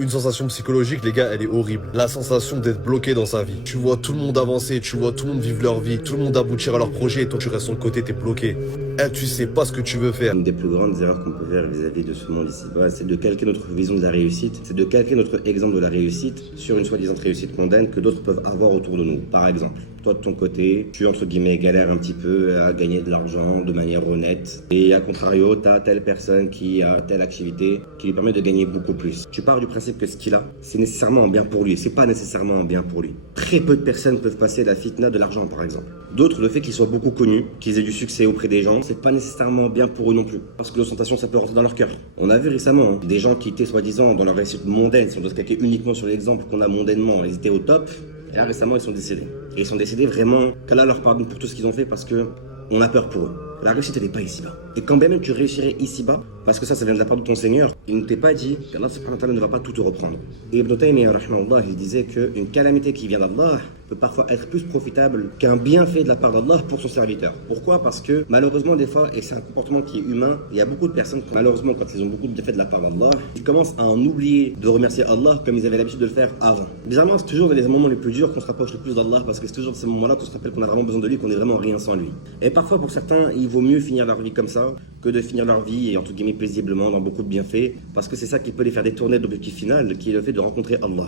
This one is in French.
Une sensation psychologique, les gars, elle est horrible. La sensation d'être bloqué dans sa vie. Tu vois tout le monde avancer, tu vois tout le monde vivre leur vie, tout le monde aboutir à leur projet et toi tu restes sur le côté, t'es bloqué. Eh, tu sais pas ce que tu veux faire. Une des plus grandes erreurs qu'on peut faire vis-à-vis de ce monde ici-bas, c'est de calquer notre vision de la réussite, c'est de calquer notre exemple de la réussite sur une soi-disant réussite mondaine que d'autres peuvent avoir autour de nous. Par exemple, toi de ton côté, tu entre guillemets galères un petit peu à gagner de l'argent de manière honnête et à contrario, t'as telle personne qui a telle activité qui lui permet de gagner beaucoup plus. Tu pars du principe que ce qu'il a, c'est nécessairement un bien pour lui et c'est pas nécessairement un bien pour lui. Très peu de personnes peuvent passer la fitna de l'argent par exemple. D'autres, le fait qu'ils soient beaucoup connus, qu'ils aient du succès auprès des gens, c'est pas nécessairement bien pour eux non plus. Parce que l'ostentation, ça peut rentrer dans leur cœur. On a vu récemment des gens qui étaient soi-disant dans leur réussite mondaine, si on doit se calquer uniquement sur l'exemple qu'on a mondainement, ils étaient au top, et là récemment ils sont décédés. Et ils sont décédés vraiment qu'Allah leur pardonne pour tout ce qu'ils ont fait parce que on a peur pour eux. La réussite, elle n'est pas ici-bas. Et quand bien même tu réussirais ici-bas, parce que ça vient de la part de ton Seigneur, il ne t'est pas dit qu'Allah subhanahu wa ta'ala ne va pas tout te reprendre. Et Ibn Taymiyyah, rahimahullah, il disait qu'une calamité qui vient d'Allah peut parfois être plus profitable qu'un bienfait de la part d'Allah pour son serviteur. Pourquoi? Parce que malheureusement, des fois, et c'est un comportement qui est humain, il y a beaucoup de personnes, malheureusement, quand ils ont beaucoup de bienfaits de la part d'Allah, ils commencent à en oublier de remercier Allah comme ils avaient l'habitude de le faire avant. Bizarrement, c'est toujours dans les moments les plus durs qu'on se rapproche le plus d'Allah parce que c'est toujours dans ces moments-là qu'on se rappelle qu'on a vraiment besoin de lui, qu'on est vraiment rien sans lui. Et parfois, pour certains, il vaut mieux finir leur vie comme ça que de finir leur vie et entre guillemets paisiblement dans beaucoup de bienfaits parce que c'est ça qui peut les faire détourner de l'objectif final qui est le fait de rencontrer Allah.